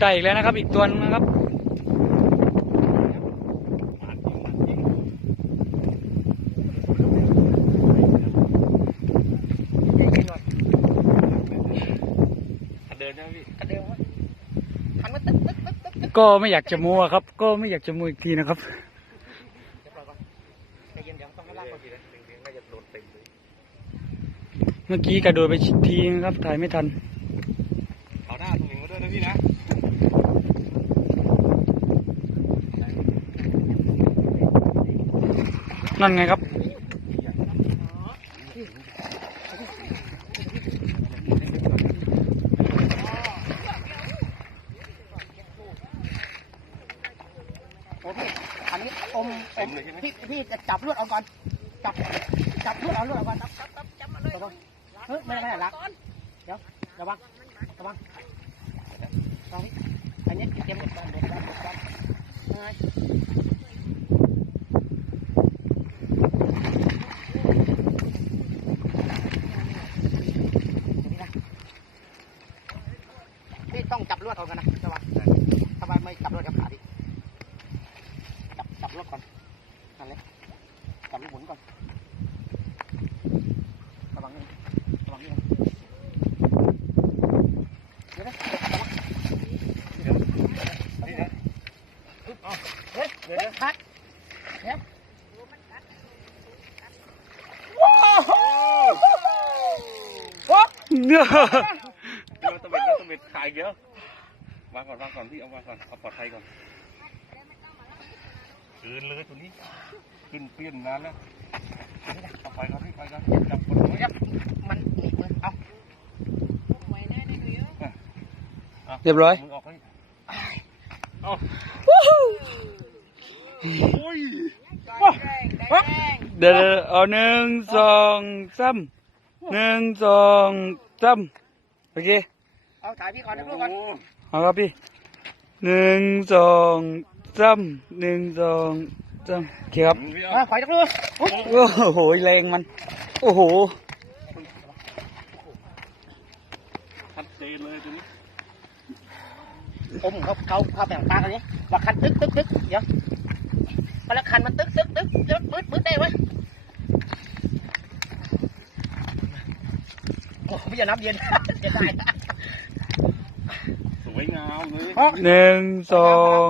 ได้อีกแล้วนะครับ อีกตัวนึงนะครับเดินนะพี่กระเดียววะหันมาตึ๊กตึ๊กตึ๊กตึ๊กตึ๊กก็ไม่อยากจะมัวครับ ก็ไม่อยากจะมัวอีกทีนะครับเรียบร้อยก่อนใจเย็นเดี๋ยวต้องมาลากก่อนทีนะจริงๆน่าจะโดนเต็มเลยเมื่อกี้กระโดดไปทีนะครับถ่ายไม่ทันเอาหน้าตรงนี้มาด้วยนะพี่นะ นั่นไงครับ โอ้พี่อันนี้อมเต็มพี่พี่จะจับลวดเอาก่อน จับ จับลวดเอาลวดเอาก่อนจับจับจับจับมาเลยระวังเฮ้ยไม่ไม่รักเดี๋ยวระวังระวังตรงพี่อันนี้เตรียมเด็ดก่อนเด็ดก่อนเด็ดก่อนยังไงนี่นะพี่ ต้องจับลวดเอากันนะระวังทำไมไม่จับลวดกับขาดิจับจับลวดก่อนนั่นเลยจับลูกหมุนก่อนระวังนี่ระวังนี่นะเดี๋ยวนะระวังนี่นะเฮ้ยเดี๋ยวพักเดี๋ยวเดี๋ยวตะเบ็ด นะตะเบ็ดขายเยอะวางก่อนวางก่อนพี่เอาวางก่อนเอาปลอดภัยก่อนคืนเลยตัวนี้ขึ้นเปลี่ยนนานแล้วเอาไปครับพี่ไปครับจับคนไว้เดี๋ยวมันหนีบมือเอาเรียบร้อยมือออกให้เอาโอ้ยเดี๋ยวเอาหนึ่งสองสามหนึ่งสองสามโอเค เอาถ่ายพี่ก่อนนะลูกก่อนเอาครับพี่หนึ่งสองสามหนึ่งสองสามโอเคครับพี่มาเอาถอยจักลูกโอ้ยโอ้โหแรงมัน โอ้โหชัดเจนเลยตัวนี้อมเขาเขาเขาแบ่งปลากันนี้ว่าคันตึ๊กตึ๊กตึ๊กเดี๋ยวพอแล้วคันมันตึ๊กตึ๊กตึ๊กเดี๋ยวมืดมืดได้ไหมโอ้ไม่อย่าน้ำเย็นจะได้สวยงามเลย หนึ่งสอง